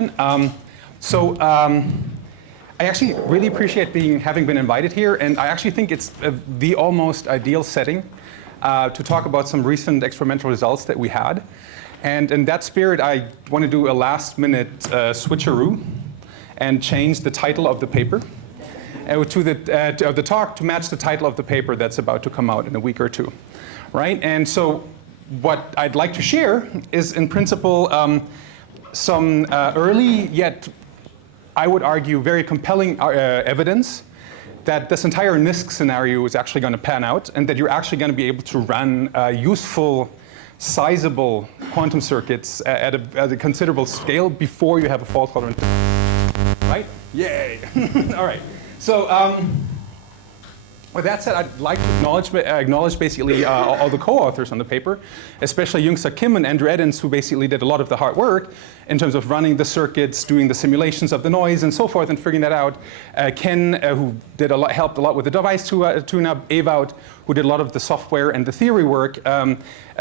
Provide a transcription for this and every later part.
I actually really appreciate having been invited here, and I actually think it's the almost ideal setting to talk about some recent experimental results that we had. And in that spirit, I want to do a last-minute switcheroo and change the title of the paper of the talk to match the title of the paper that's about to come out in a week or two, right? And so what I'd like to share is, in principle, some early yet, I would argue, very compelling evidence that this entire NISQ scenario is actually going to pan out, and that you're actually going to be able to run useful, sizable quantum circuits at a considerable scale before you have a fault tolerant. Right? Yay! All right. So with that said, I'd like to acknowledge basically all the co-authors on the paper, especially Young-Suk Kim and Andrew Eddins, who basically did a lot of the hard work in terms of running the circuits, doing the simulations of the noise, and so forth, and figuring that out. Ken, who did helped a lot with the device tune-up. Ewout, who did a lot of the software and the theory work.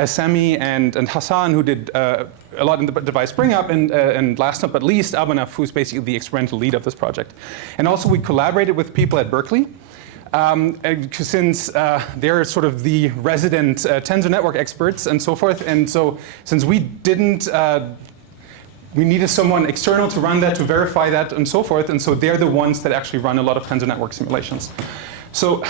Sami and Hassan, who did a lot in the device bring-up. And last but not least, Abhinav, who's basically the experimental lead of this project. And also, we collaborated with people at Berkeley. Since they're sort of the resident tensor network experts and so forth. And so since we didn't, we needed someone external to run that, to verify that, and so forth. And so they're the ones that actually run a lot of tensor network simulations. So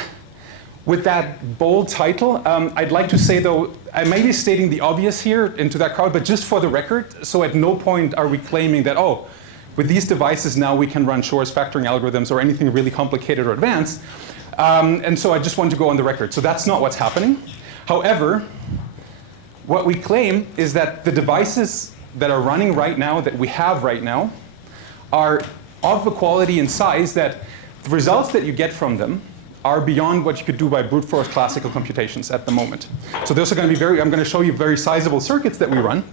with that bold title, I'd like to say, though, I may be stating the obvious here into that crowd, but just for the record, so at no point are we claiming that, oh, with these devices now we can run Shor's factoring algorithms or anything really complicated or advanced. And so I just want to go on the record. So that's not what's happening. However, what we claim is that the devices that are running right now, that we have right now, are of the quality and size that the results that you get from them are beyond what you could do by brute force classical computations at the moment. So those are going to be I'm going to show you very sizable circuits that we run.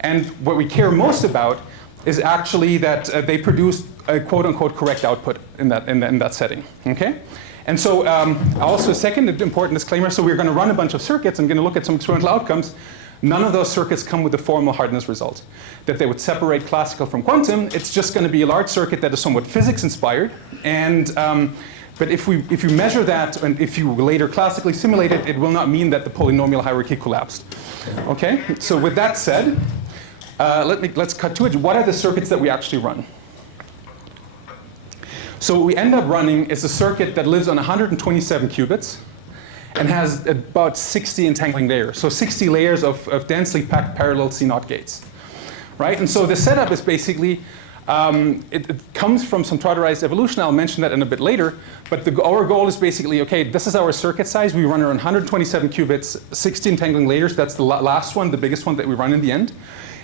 And what we care most about is actually that they produce a quote-unquote correct output in that setting. Okay? And so also a second important disclaimer, so we're going to run a bunch of circuits and going to look at some experimental outcomes. None of those circuits come with a formal hardness result, that they would separate classical from quantum. It's just going to be a large circuit that is somewhat physics inspired. And but if you measure that and if you later classically simulate it, it will not mean that the polynomial hierarchy collapsed. Okay? So with that said, let's cut to it. What are the circuits that we actually run? So what we end up running is a circuit that lives on 127 qubits and has about 60 entangling layers. So 60 layers of densely packed parallel C0 gates. Right? And so the setup is basically, it comes from some trauterized evolution. I'll mention that in a bit later. But our goal is basically, OK, this is our circuit size. We run around 127 qubits, 60 entangling layers. That's the last one, the biggest one that we run in the end.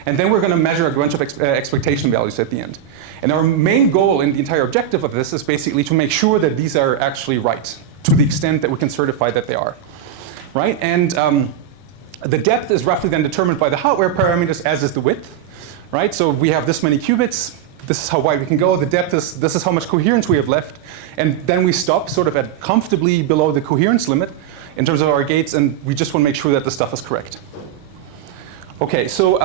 And then we're going to measure a bunch of expectation values at the end. And our main goal and the entire objective of this is basically to make sure that these are actually right, to the extent that we can certify that they are. Right? And the depth is roughly then determined by the hardware parameters, as is the width. Right? So we have this many qubits. This is how wide we can go. The depth is, this is how much coherence we have left. And then we stop sort of at comfortably below the coherence limit in terms of our gates. And we just want to make sure that the stuff is correct. OK, so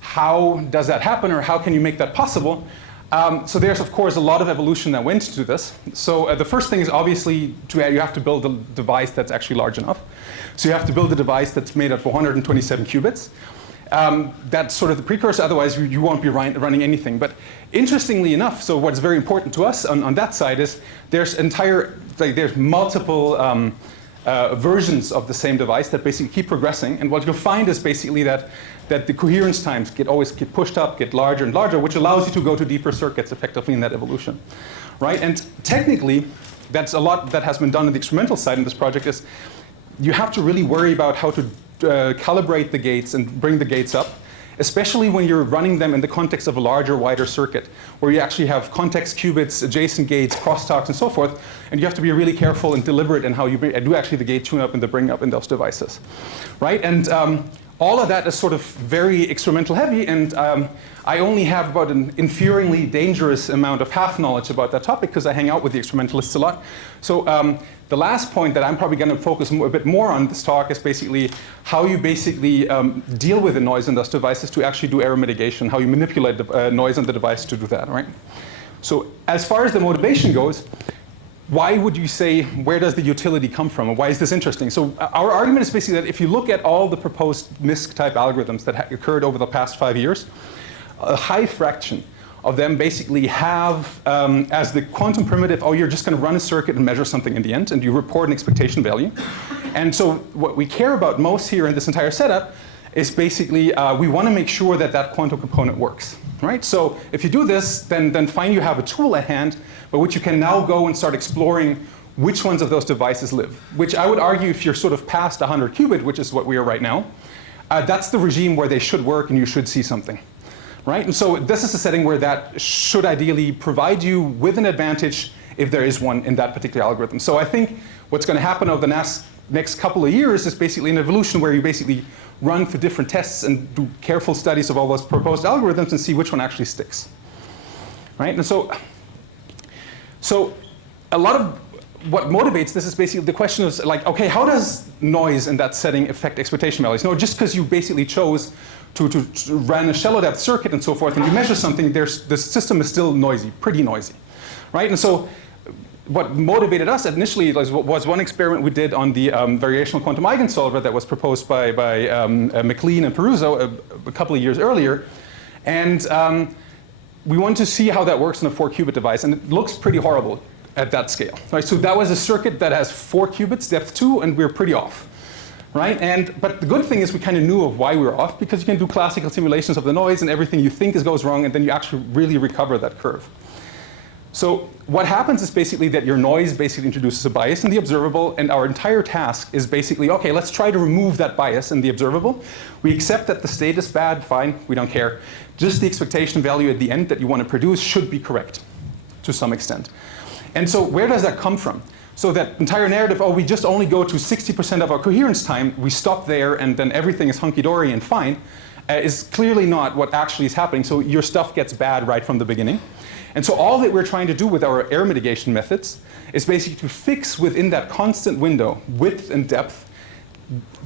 how does that happen, or how can you make that possible? So there's, of course, a lot of evolution that went into this. So the first thing is obviously you have to build a device that's actually large enough. So you have to build a device that's made of 127 qubits. That's sort of the precursor. Otherwise, you won't be running anything. But interestingly enough, so what's very important to us on that side is there's multiple versions of the same device that basically keep progressing. And what you'll find is basically that the coherence times always get pushed up, get larger and larger, which allows you to go to deeper circuits effectively in that evolution. Right? And technically, that's a lot that has been done on the experimental side in this project is you have to really worry about how to calibrate the gates and bring the gates up, especially when you're running them in the context of a larger, wider circuit, where you actually have context qubits, adjacent gates, crosstalks, and so forth. And you have to be really careful and deliberate in how you do actually the gate tune-up and the bring-up in those devices. Right? And all of that is sort of very experimental heavy, and I only have about an infuriatingly dangerous amount of half knowledge about that topic because I hang out with the experimentalists a lot. So the last point that I'm probably going to focus a bit more on this talk is basically how you basically deal with the noise in those devices to actually do error mitigation, how you manipulate the noise on the device to do that, right? So as far as the motivation goes, why would you say, where does the utility come from, and why is this interesting? So our argument is basically that if you look at all the proposed NISQ-type algorithms that occurred over the past 5 years, a high fraction of them basically have as the quantum primitive, oh, you're just going to run a circuit and measure something in the end, and you report an expectation value. And so what we care about most here in this entire setup is basically we want to make sure that that quantum component works. Right? So if you do this, then fine, you have a tool at hand by which you can now go and start exploring which ones of those devices live. Which I would argue, if you're sort of past 100 qubit, which is what we are right now, that's the regime where they should work and you should see something. Right? And so this is a setting where that should ideally provide you with an advantage if there is one in that particular algorithm. So I think what's going to happen over the next couple of years is basically an evolution where you basically run through different tests and do careful studies of all those proposed algorithms and see which one actually sticks. Right? And so a lot of what motivates this is basically the question of like, okay, how does noise in that setting affect expectation values? No, just because you basically chose to run a shallow depth circuit and so forth and you measure something, the system is still noisy, pretty noisy. Right? And so what motivated us initially was one experiment we did on the variational quantum eigensolver that was proposed by McLean and Peruzzo a couple of years earlier. And we wanted to see how that works on a 4-qubit device, and it looks pretty horrible at that scale. Right? So that was a circuit that has 4 qubits, depth 2, and we're pretty off. Right? But the good thing is we kind of knew of why we were off, because you can do classical simulations of the noise and everything you think goes wrong, and then you actually really recover that curve. So what happens is basically that your noise basically introduces a bias in the observable, and our entire task is basically, okay, let's try to remove that bias in the observable. We accept that the state is bad, fine, we don't care. Just the expectation value at the end that you want to produce should be correct to some extent. And so where does that come from? So that entire narrative, oh, we just only go to 60% of our coherence time, we stop there, and then everything is hunky-dory and fine, is clearly not what actually is happening. So your stuff gets bad right from the beginning. And so all that we're trying to do with our error mitigation methods is basically to fix within that constant window, width and depth,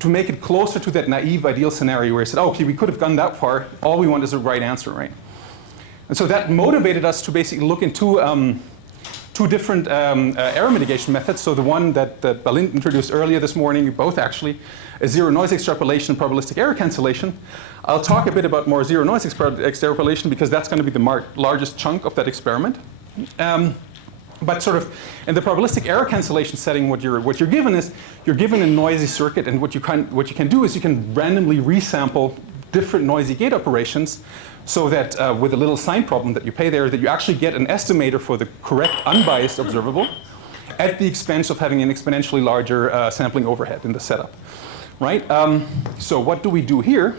to make it closer to that naive ideal scenario where you said, oh, okay, we could have gone that far. All we want is the right answer, right? And so that motivated us to basically look into two different error mitigation methods. So the one that Balint introduced earlier this morning, both actually, is zero noise extrapolation and probabilistic error cancellation. I'll talk a bit about more zero noise extrapolation because that's going to be the largest chunk of that experiment. But sort of in the probabilistic error cancellation setting, what you're given is you're given a noisy circuit, and what you can do is you can randomly resample different noisy gate operations, so that with a little sign problem that you pay there, that you actually get an estimator for the correct unbiased observable at the expense of having an exponentially larger sampling overhead in the setup. Right? So what do we do here?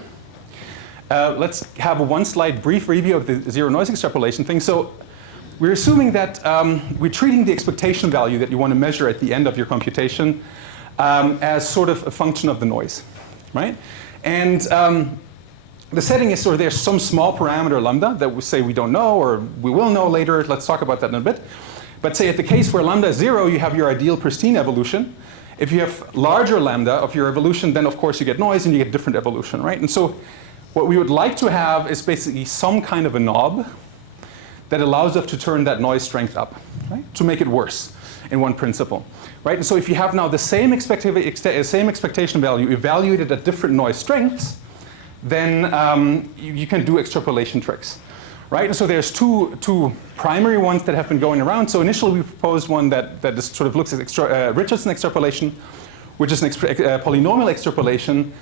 Let's have a one-slide brief review of the zero noise extrapolation thing. So we're assuming that we're treating the expectation value that you want to measure at the end of your computation as sort of a function of the noise. Right? And the setting is sort of there's some small parameter lambda that we say we don't know, or we will know later. Let's talk about that in a bit. But say at the case where lambda is 0, you have your ideal pristine evolution. If you have larger lambda of your evolution, then of course you get noise and you get different evolution, right? And so what we would like to have is basically some kind of a knob that allows us to turn that noise strength up, right? To make it worse in one principle, right? And so if you have now the same expectation value evaluated at different noise strengths, then you can do extrapolation tricks, right? And so there's two primary ones that have been going around. So initially we proposed one that sort of looks at Richardson extrapolation, which is an polynomial extrapolation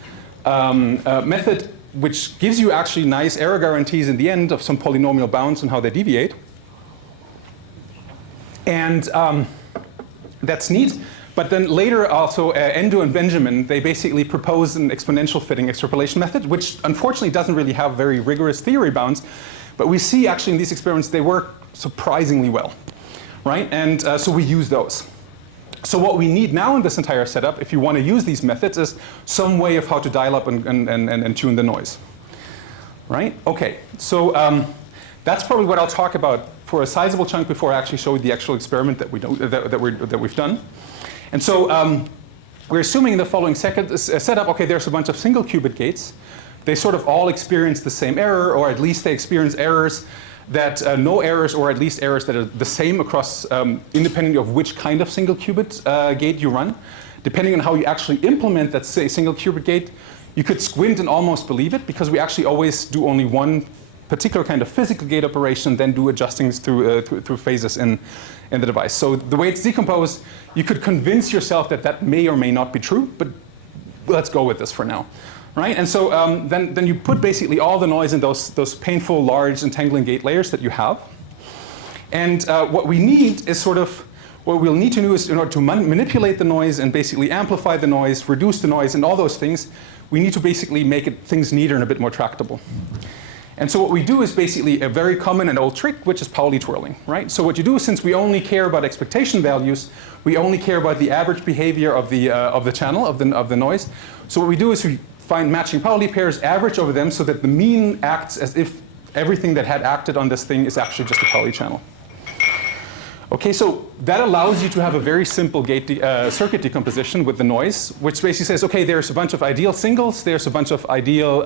method, which gives you actually nice error guarantees in the end of some polynomial bounds and how they deviate. And that's neat. But then later also, Endo and Benjamin, they basically proposed an exponential fitting extrapolation method, which unfortunately doesn't really have very rigorous theory bounds. But we see actually in these experiments, they work surprisingly well, right? And so we use those. So what we need now in this entire setup, if you want to use these methods, is some way of how to dial up and tune the noise, right? Okay, so that's probably what I'll talk about for a sizable chunk before I actually show you the actual experiment that we've done. And so we're assuming in the following setup, okay, there's a bunch of single qubit gates. They sort of all experience the same error, or at least they experience errors that no errors, or at least errors that are the same across, independently of which kind of single qubit gate you run. Depending on how you actually implement that single qubit gate, you could squint and almost believe it, because we actually always do only one particular kind of physical gate operation, then do adjustings through phases in the device. So the way it's decomposed, you could convince yourself that that may or may not be true, but let's go with this for now. Right? And so then you put basically all the noise in those painful, large, entangling gate layers that you have. And what we need is what we'll need to do is, in order to manipulate the noise and basically amplify the noise, reduce the noise, and all those things, we need to basically make things neater and a bit more tractable. And so what we do is basically a very common and old trick, which is Pauli twirling, right? So what you do is, since we only care about expectation values, we only care about the average behavior of the channel, of the noise. So what we do is we find matching Pauli pairs, average over them, so that the mean acts as if everything that had acted on this thing is actually just a Pauli channel. Okay, so that allows you to have a very simple circuit decomposition with the noise, which basically says, okay, there's a bunch of ideal singles, there's a bunch of ideal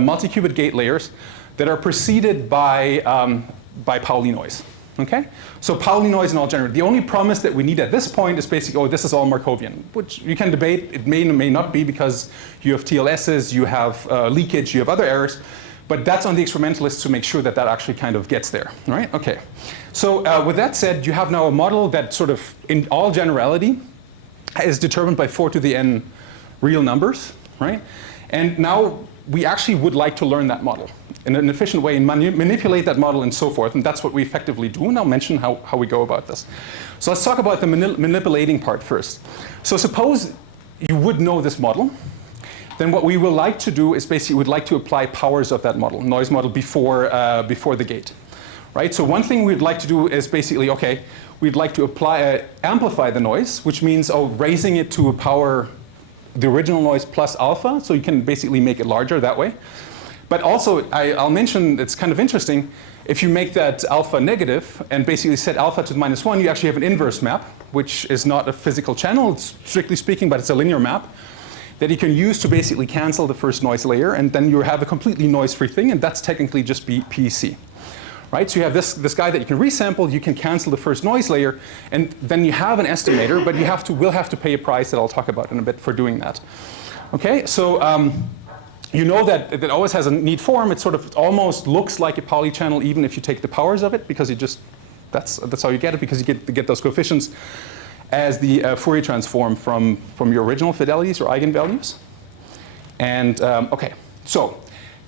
multi-qubit gate layers that are preceded by Pauli noise. Okay? So Pauli noise and all generated. The only promise that we need at this point is basically, oh, this is all Markovian, which you can debate. It may or may not be, because you have TLSs, you have leakage, you have other errors. But that's on the experimentalists to make sure that that actually kind of gets there. Right? Okay. So with that said, you have now a model that sort of, in all generality, is determined by 4 to the n real numbers. Right? And now we actually would like to learn that model in an efficient way and manipulate that model and so forth. And that's what we effectively do. And I'll mention how we go about this. So let's talk about the manipulating part first. So suppose you would know this model. Then what we would like to do is basically we'd like to apply powers of that model, noise model, before the gate. Right? So one thing we'd like to do is basically, okay, we'd like to amplify the noise, which means raising it to a power, the original noise plus alpha, so you can basically make it larger that way. But also, I'll mention, it's kind of interesting, if you make that alpha negative and basically set alpha to -1, you actually have an inverse map, which is not a physical channel, strictly speaking, but it's a linear map that you can use to basically cancel the first noise layer, and then you have a completely noise-free thing, and that's technically just PEC. Right? So you have this guy that you can resample, you can cancel the first noise layer, and then you have an estimator, but you will have to pay a price that I'll talk about in a bit for doing that. Okay, so you know that it always has a neat form. It sort of almost looks like a Pauli channel, even if you take the powers of it, because that's how you get it, because you get those coefficients as the Fourier transform from your original fidelities or eigenvalues. And okay, so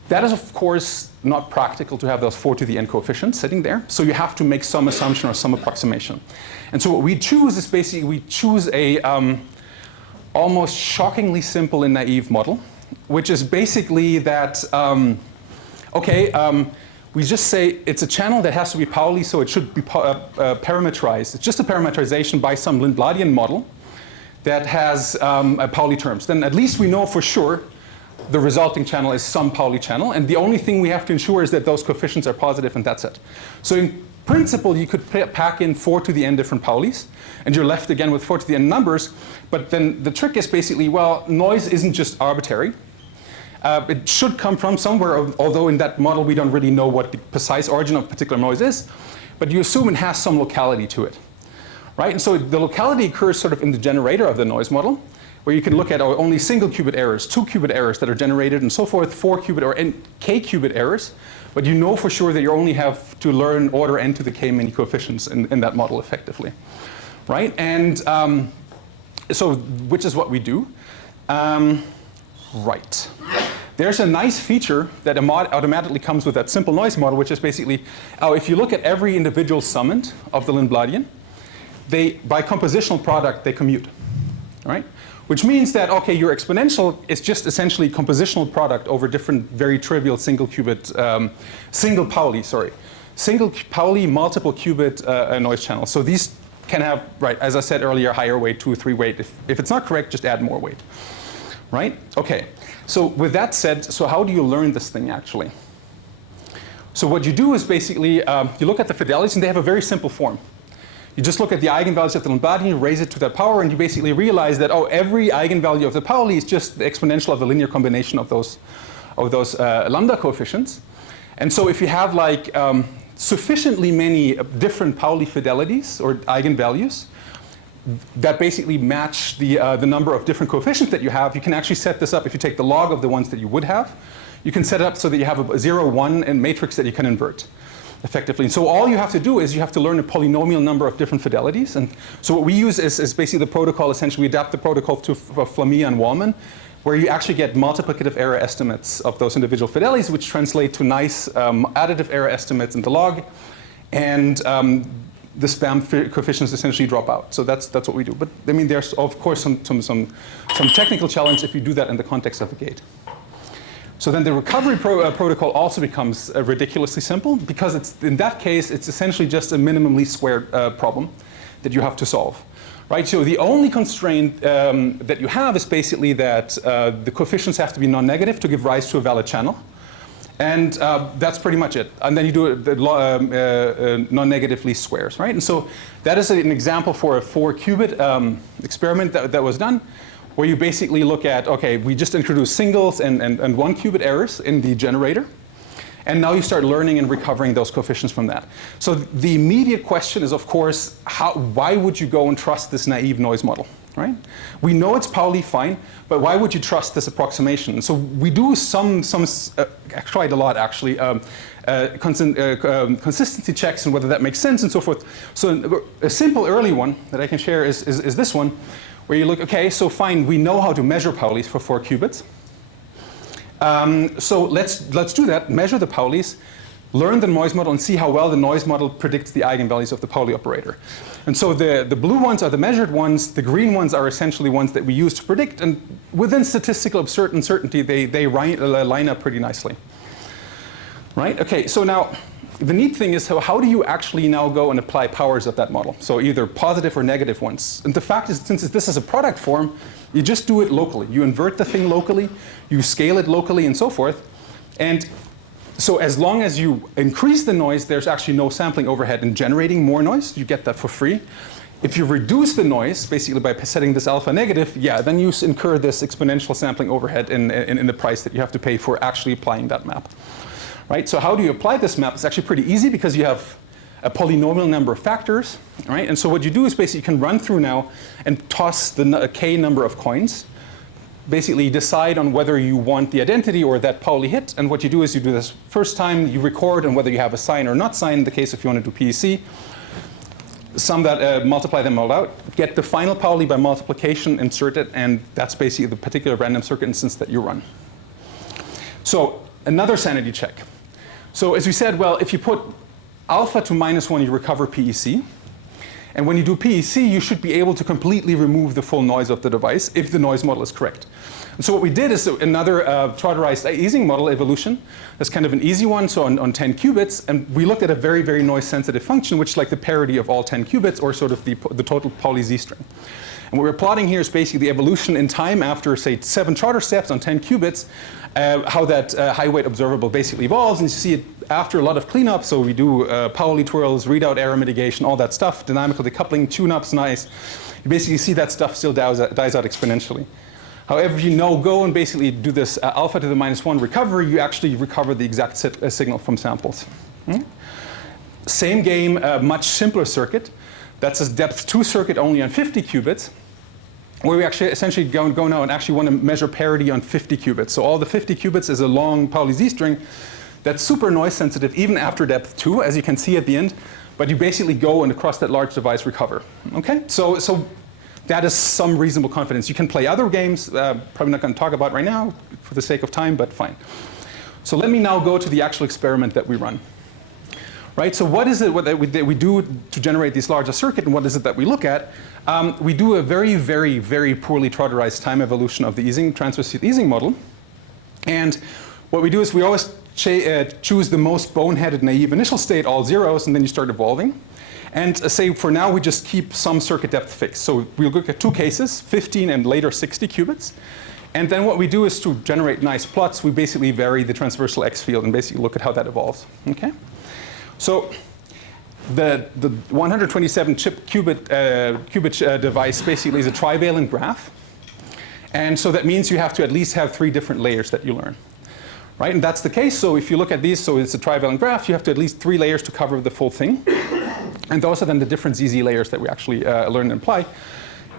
that is, of course, not practical to have those 4 to the n coefficients sitting there. So you have to make some assumption or some approximation. And so what we choose is basically we choose a almost shockingly simple and naive model, which is basically that, we just say it's a channel that has to be Pauli, so it should be parametrized. It's just a parametrization by some Lindbladian model that has Pauli terms. Then at least we know for sure the resulting channel is some Pauli channel, and the only thing we have to ensure is that those coefficients are positive, and that's it. So in principle, you could pack in 4 to the n different Paulis, and you're left again with 4 to the n numbers. But then the trick is basically, well, noise isn't just arbitrary. It should come from somewhere, although in that model we don't really know what the precise origin of a particular noise is. But you assume it has some locality to it. Right? And so the locality occurs sort of in the generator of the noise model, where you can look at only single qubit errors, 2 qubit errors that are generated, and so forth, 4 qubit or k qubit errors. But you know for sure that you only have to learn order n to the k many coefficients in that model effectively. Right? And so, which is what we do. Right. There's a nice feature that automatically comes with that simple noise model, which is basically, if you look at every individual summand of the Lindbladian, by compositional product, they commute. Right? Which means that, okay, your exponential is just essentially compositional product over different very trivial single Pauli multiple qubit noise channels. So these can have, right, as I said earlier, higher weight, 2 or 3 weight. If it's not correct, just add more weight. Right? Okay. So with that said, so how do you learn this thing actually? So what you do is basically, you look at the fidelities, and they have a very simple form. You just look at the eigenvalues of the Lombardi, you raise it to that power, and you basically realize that, oh, every eigenvalue of the Pauli is just the exponential of the linear combination of those lambda coefficients. And so if you have like sufficiently many different Pauli fidelities or eigenvalues that basically match the number of different coefficients that you have, you can actually set this up if you take the log of the ones that you would have. You can set it up so that you have a 0, 1 and matrix that you can invert effectively. And so all you have to do is you have to learn a polynomial number of different fidelities. And so what we use is basically the protocol. Essentially, we adapt the protocol to Flamia and Wallman, where you actually get multiplicative error estimates of those individual fidelities, which translate to nice additive error estimates in the log. And the spam coefficients essentially drop out. So that's what we do. But I mean, there's of course some technical challenge if you do that in the context of a gate. So then the recovery protocol also becomes ridiculously simple, because in that case, it's essentially just a minimum least squared problem that you have to solve. Right? So the only constraint that you have is basically that the coefficients have to be non-negative to give rise to a valid channel. And that's pretty much it. And then you do the non-negative least squares. Right? And so that is an example for a 4-qubit experiment that was done, where you basically look at, okay, we just introduce singles and 1-qubit errors in the generator. And now you start learning and recovering those coefficients from that. So the immediate question is, of course, why would you go and trust this naive noise model, right? We know it's Pauli, fine, but why would you trust this approximation? And so we do quite a lot actually, consistency checks and whether that makes sense and so forth. So a simple early one that I can share is this one, where you look, okay, so fine, we know how to measure Paulis for 4 qubits. So let's do that, measure the Paulis, learn the noise model, and see how well the noise model predicts the eigenvalues of the Pauli operator. And so the blue ones are the measured ones, the green ones are essentially ones that we use to predict, and within statistical uncertainty, they line up pretty nicely. Right? Okay, so now, the neat thing is how do you actually now go and apply powers of that model? So either positive or negative ones. And the fact is, since this is a product form, you just do it locally. You invert the thing locally, you scale it locally, and so forth. And so as long as you increase the noise, there's actually no sampling overhead in generating more noise. You get that for free. If you reduce the noise, basically by setting this alpha negative, yeah, then you incur this exponential sampling overhead in the price that you have to pay for actually applying that map. Right? So how do you apply this map? It's actually pretty easy, because you have a polynomial number of factors. Right? And so what you do is basically you can run through now and toss the k number of coins. Basically decide on whether you want the identity or that Pauli hit. And what you do is you do this first time, you record on whether you have a sign or not sign, in the case if you want to do PEC. Sum that, multiply them all out, get the final Pauli by multiplication, insert it, and that's basically the particular random circuit instance that you run. So another sanity check. So as we said, well, if you put alpha to -1, you recover PEC. And when you do PEC, you should be able to completely remove the full noise of the device if the noise model is correct. And so what we did is another trotterized Ising model evolution. That's kind of an easy one, so on 10 qubits. And we looked at a very, very noise-sensitive function, which is like the parity of all 10 qubits, or sort of the total Pauli Z string. And what we're plotting here is basically the evolution in time after, say, 7 trotter steps on 10 qubits, how that high-weight observable basically evolves. And you see it after a lot of cleanup. So we do Pauli twirls, readout error mitigation, all that stuff, dynamical decoupling, tune-ups, nice. You basically see that stuff still dies out exponentially. However, if you go and basically do this alpha to the -1 recovery, you actually recover the exact signal from samples. Same game, much simpler circuit. That's a depth 2 circuit only on 50 qubits, where we actually essentially go now and actually want to measure parity on 50 qubits. So all the 50 qubits is a long Pauli Z string that's super noise sensitive, even after depth 2, as you can see at the end. But you basically go and across that large device recover. Okay? So that is some reasonable confidence. You can play other games, probably not going to talk about right now for the sake of time, but fine. So let me now go to the actual experiment that we run. Right, so what is it that we do to generate this larger circuit, and what is it that we look at? We do a very, very, very poorly trotterized time evolution of the Ising, transfer seed Ising model. And what we do is we always choose the most boneheaded naive initial state, all zeros, and then you start evolving. And say for now, we just keep some circuit depth fixed. So we'll look at 2 cases, 15 and later 60 qubits. And then what we do is to generate nice plots, we basically vary the transversal X field and basically look at how that evolves. Okay? So the 127 chip qubit device basically is a trivalent graph. And so that means you have to at least have 3 different layers that you learn. Right? And that's the case. So if you look at these, so it's a trivalent graph, you have to at least 3 layers to cover the full thing. And those are then the different ZZ layers that we actually learn and apply.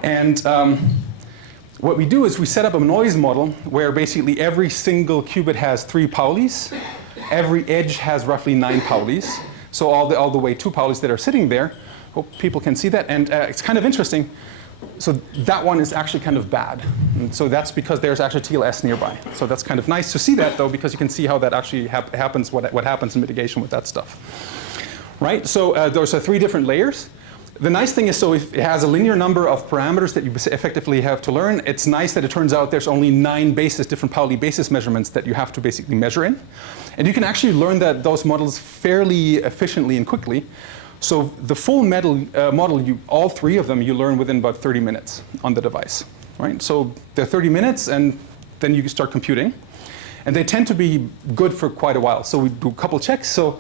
And what we do is we set up a noise model where basically every single qubit has 3 Paulis. Every edge has roughly 9 Paulis. So all the way 2 Paulis that are sitting there. Hope people can see that. And it's kind of interesting. So that one is actually kind of bad. And so that's because there's actually TLS nearby. So that's kind of nice to see that, though, because you can see how that actually happens, what happens in mitigation with that stuff. Right? So those are 3 different layers. The nice thing is, so if it has a linear number of parameters that you effectively have to learn, it's nice that it turns out there's only 9 different Pauli basis measurements that you have to basically measure in. And you can actually learn those models fairly efficiently and quickly. So the full model, all 3 of them, you learn within about 30 minutes on the device. Right? So they're 30 minutes, and then you can start computing. And they tend to be good for quite a while. So we do a couple checks. So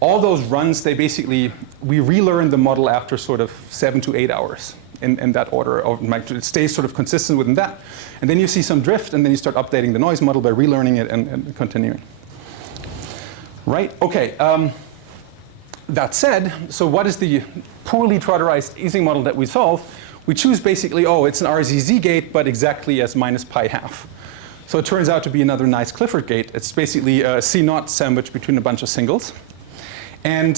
all those runs, we relearn the model after sort of 7 to 8 hours in that order. It stays sort of consistent within that. And then you see some drift, and then you start updating the noise model by relearning it and continuing. Right? OK. That said, so what is the poorly trotterized Ising model that we solve? We choose basically, it's an RZZ gate, but exactly as minus pi half. So it turns out to be another nice Clifford gate. It's basically a C0 sandwich between a bunch of singles. And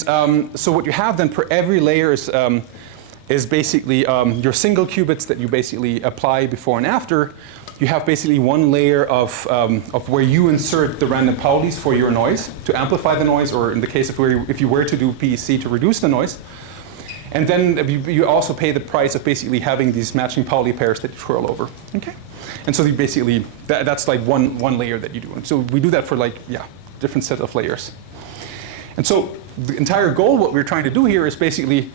so what you have then for every layer is basically your single qubits that you basically apply before and after. You have basically 1 layer of where you insert the random Paulis for your noise to amplify the noise, or in the case of if you were to do PEC to reduce the noise. And then you also pay the price of basically having these matching Pauli pairs that you twirl over. Okay? And so you basically, that's like one layer that you do. And so we do that for different set of layers. And so the entire goal, what we're trying to do here is basically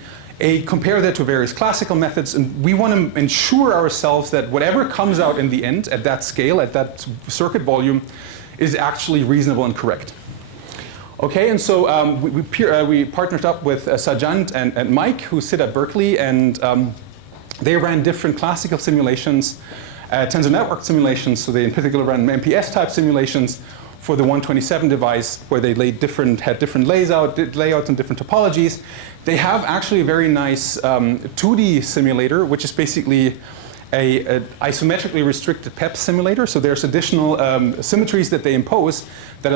compare that to various classical methods, and we want to ensure ourselves that whatever comes out in the end at that scale, at that circuit volume, is actually reasonable and correct. Okay, and so we partnered up with Sajjant and Mike, who sit at Berkeley, and they ran different classical simulations, tensor network simulations, so they in particular ran MPS type simulations for the 127 device, where they had different layouts and different topologies. They have actually a very nice 2D simulator, which is basically a isometrically restricted PEP simulator. So there's additional symmetries that they impose that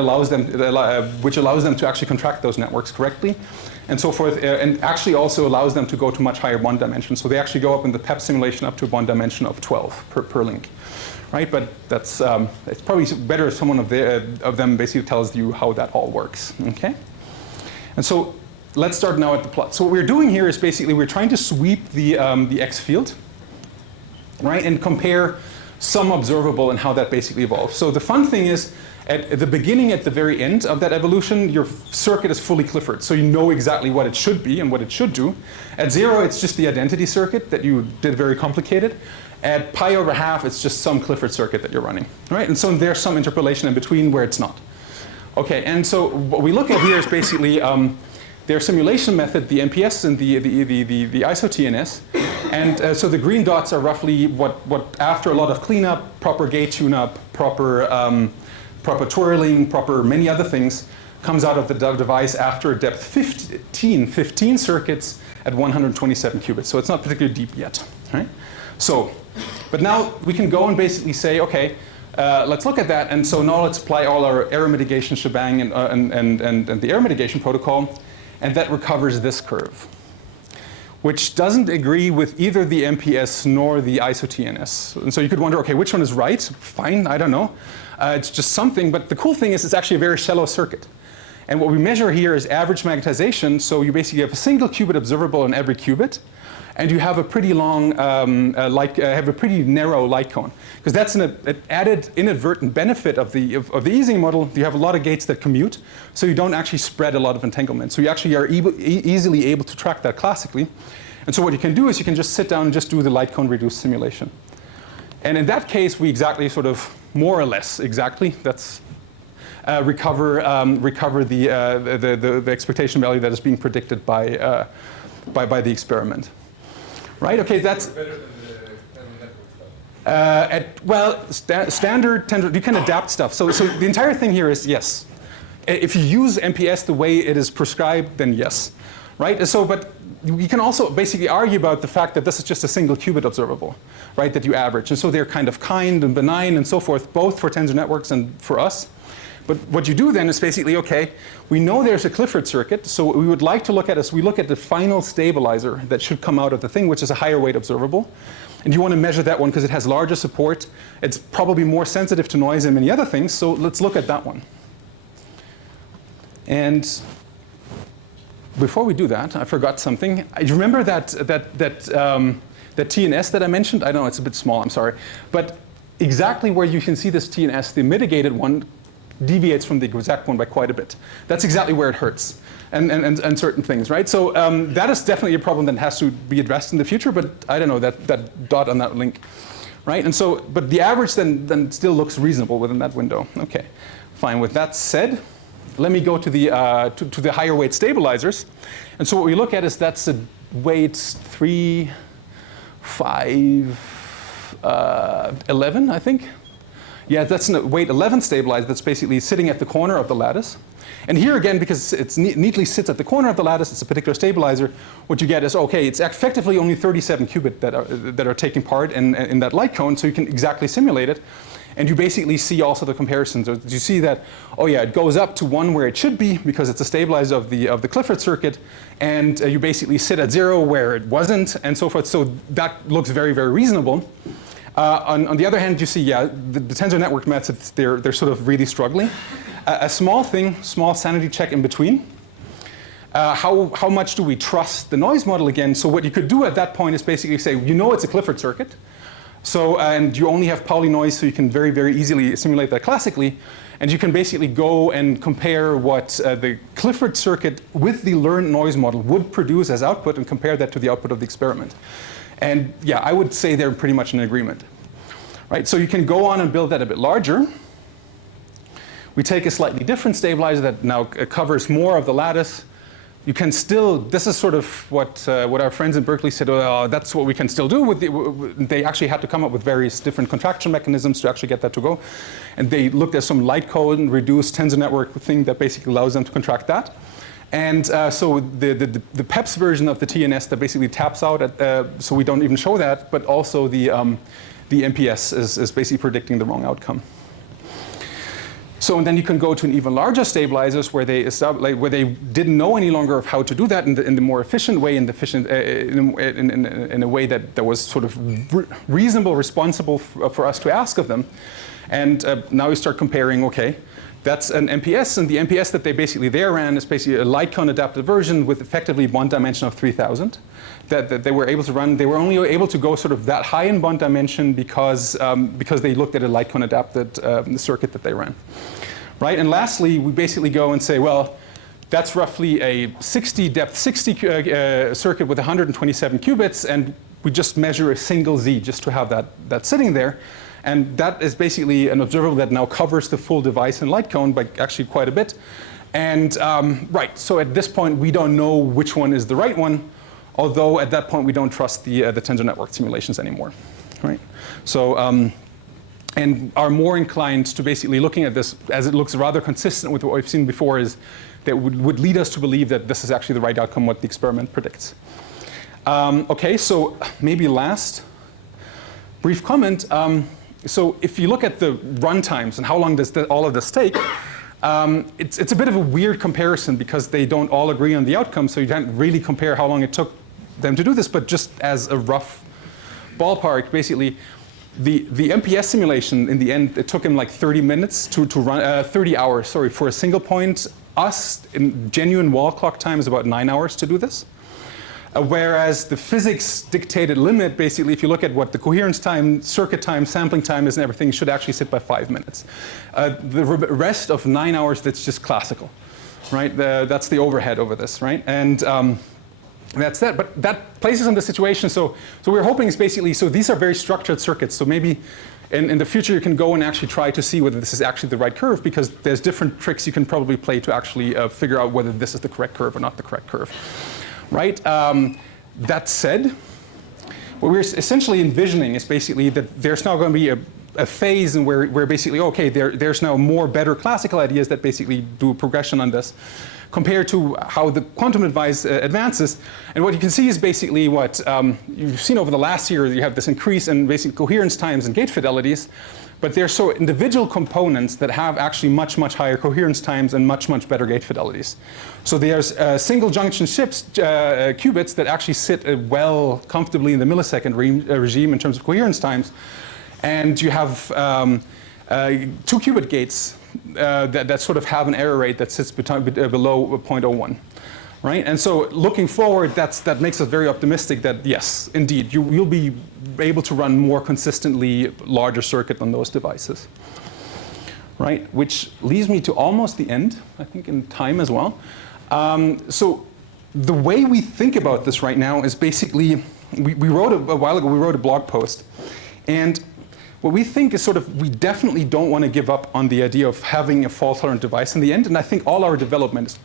which allows them to actually contract those networks correctly, and so forth, and actually also allows them to go to much higher bond dimensions. So they actually go up in the PEP simulation up to a bond dimension of 12 per link. Right, but that's it's probably better if someone of them basically tells you how that all works. Okay, and so let's start now at the plot. So what we're doing here is basically we're trying to sweep the X field, right, and compare some observable and how that basically evolves. So the fun thing is, at the beginning, at the very end of that evolution, your circuit is fully Clifford, so you know exactly what it should be and what it should do. At 0, it's just the identity circuit that you did very complicated. At pi over half, it's just some Clifford circuit that you're running, right? And so there's some interpolation in between where it's not. Okay, and so what we look at here is basically their simulation method, the MPS and the ISO-TNS. And so the green dots are roughly what after a lot of cleanup, proper gate tune-up, proper twirling, proper many other things, comes out of the device after a depth 15 circuits at 127 qubits. So it's not particularly deep yet, right? So, but now we can go and basically say, okay, let's look at that. And so now let's apply all our error mitigation shebang and the error mitigation protocol. And that recovers this curve, which doesn't agree with either the MPS nor the ISO-TNS. And so you could wonder, okay, which one is right? Fine, I don't know. It's just something. But the cool thing is it's actually a very shallow circuit. And what we measure here is average magnetization. So you basically have a single qubit observable on every qubit. And you have a pretty long, have a pretty narrow light cone, because that's an added inadvertent benefit of the Ising model. You have a lot of gates that commute, so you don't actually spread a lot of entanglement. So you actually are easily able to track that classically. And so what you can do is you can just sit down and just do the light cone reduced simulation. And in that case, we exactly sort of more or less exactly. That's recover the expectation value that is being predicted by the experiment. Right? Okay, that's better than the network stuff. Standard you can adapt stuff. So the entire thing here is yes. If you use MPS the way it is prescribed, then yes. Right? So, but we can also basically argue about the fact that this is just a single qubit observable, right, that you average. And so they're kind of kind and benign and so forth, both for tensor networks and for us. But what you do then is basically, okay, we know there's a Clifford circuit, so what we would like to look at is we look at the final stabilizer that should come out of the thing, which is a higher weight observable. And you want to measure that one because it has larger support. It's probably more sensitive to noise than many other things, so let's look at that one. And before we do that, I forgot something. I remember that TNS that I mentioned. I know it's a bit small, I'm sorry. But exactly where you can see this TNS, the mitigated one deviates from the exact one by quite a bit. That's exactly where it hurts and certain things, right? So that is definitely a problem that has to be addressed in the future, but I don't know, that dot on that link, right? And so, but the average then still looks reasonable within that window. Okay, fine. With that said, let me go to the higher weight stabilizers. And so what we look at is that's a weight 3, 5, 11, I think. Yeah, that's a weight 11 stabilizer that's basically sitting at the corner of the lattice. And here again, because it neatly sits at the corner of the lattice, it's a particular stabilizer, what you get is, okay, it's effectively only 37 qubit that are taking part in that light cone, so you can exactly simulate it. And you basically see also the comparisons. You see that, oh yeah, it goes up to 1 where it should be because it's a stabilizer of the Clifford circuit, and you basically sit at 0 where it wasn't, and so forth. So that looks very, very reasonable. On the other hand, you see, yeah, the tensor network methods, they're sort of really struggling. A small sanity check in between. How much do we trust the noise model again? So what you could do at that point is basically say, you know it's a Clifford circuit. So, and you only have Pauli noise, so you can very, very easily simulate that classically. And you can basically go and compare what the Clifford circuit with the learned noise model would produce as output and compare that to the output of the experiment. And yeah, I would say they're pretty much in agreement. Right? So you can go on and build that a bit larger. We take a slightly different stabilizer that now covers more of the lattice. You can still, this is sort of what our friends in Berkeley said, oh, that's what we can still do. They actually had to come up with various different contraction mechanisms to actually get that to go. And they looked at some light code and reduced tensor network thing that basically allows them to contract that. And so the PEPS version of the TNS that basically taps out, so we don't even show that, but also the MPS is basically predicting the wrong outcome. So and then you can go to an even larger stabilizers where they didn't know any longer of how to do that in the more efficient way, in a way that was sort of reasonable, responsible for us to ask of them. And now you start comparing, okay, that's an MPS, and the MPS that they basically ran is basically a light cone adapted version with effectively bond dimension of 3000 that they were able to run. They were only able to go sort of that high in bond dimension because they looked at a light cone adapted circuit that they ran. Right? And lastly, we basically go and say, well, that's roughly a 60 depth 60 circuit with 127 qubits, and we just measure a single Z just to have that sitting there. And that is basically an observable that now covers the full device in light cone by actually quite a bit. And right, so at this point, we don't know which one is the right one, although at that point, we don't trust the tensor network simulations anymore. Right? So, and are more inclined to basically looking at this as it looks rather consistent with what we've seen before is that would lead us to believe that this is actually the right outcome, what the experiment predicts. Okay, so maybe last brief comment. So if you look at the run times and how long does all of this take, it's a bit of a weird comparison because they don't all agree on the outcome, so you can't really compare how long it took them to do this, but just as a rough ballpark, basically, the MPS simulation, in the end, it took him like 30 minutes to run, 30 hours, sorry, for a single point. Us, in genuine wall clock time, is about 9 hours to do this. Whereas the physics dictated limit, basically, if you look at what the coherence time, circuit time, sampling time is and everything, should actually sit by 5 minutes. The rest of 9 hours, that's just classical, right? That's the overhead over this, right? And that's that. But that places in the situation. So we're hoping is basically, so these are very structured circuits. So maybe And in the future, you can go and actually try to see whether this is actually the right curve, because there's different tricks you can probably play to actually figure out whether this is the correct curve or not the correct curve, right? That said, what we're essentially envisioning is basically that there's now going to be a phase in where basically, okay, there's now more better classical ideas that basically do a progression on this, compared to how the quantum advances. And what you can see is basically what you've seen over the last year. You have this increase in basic coherence times and gate fidelities, but they're so individual components that have actually much, much higher coherence times and much, much better gate fidelities. So there's single junction chips, qubits, that actually sit well comfortably in the millisecond regime in terms of coherence times. And you have 2 qubit gates that sort of have an error rate that sits below 0.01, right? And so looking forward, that makes us very optimistic that yes, indeed, you'll be able to run more consistently larger circuit on those devices, right? Which leads me to almost the end, I think, in time as well. So the way we think about this right now is basically, we wrote a while ago, we wrote a blog post, and what we think is sort of, we definitely don't want to give up on the idea of having a fault-tolerant device in the end, and I think all our development is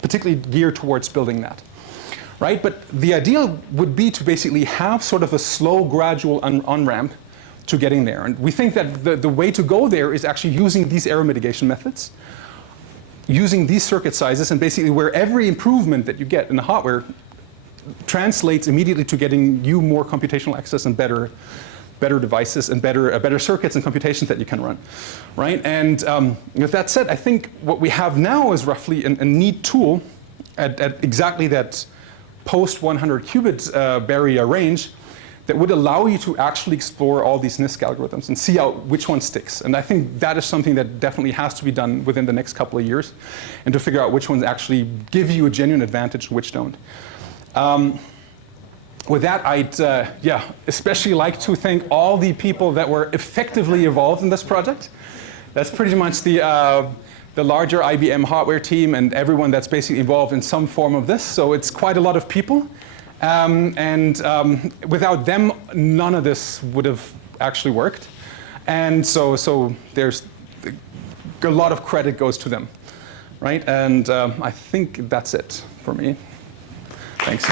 particularly geared towards building that, right? But the ideal would be to basically have sort of a slow, gradual on-ramp to getting there. And we think that the way to go there is actually using these error mitigation methods, using these circuit sizes, and basically where every improvement that you get in the hardware translates immediately to getting you more computational access and better devices and better circuits and computations that you can run, right? And with that said, I think what we have now is roughly a neat tool at exactly that post 100 qubit barrier range that would allow you to actually explore all these NISQ algorithms and see which one sticks. And I think that is something that definitely has to be done within the next couple of years, and to figure out which ones actually give you a genuine advantage and which don't. With that, I'd especially like to thank all the people that were effectively involved in this project. That's pretty much the larger IBM hardware team and everyone that's basically involved in some form of this. So it's quite a lot of people. Without them, none of this would have actually worked. And so there's a lot of credit goes to them, right? And I think that's it for me. Thanks.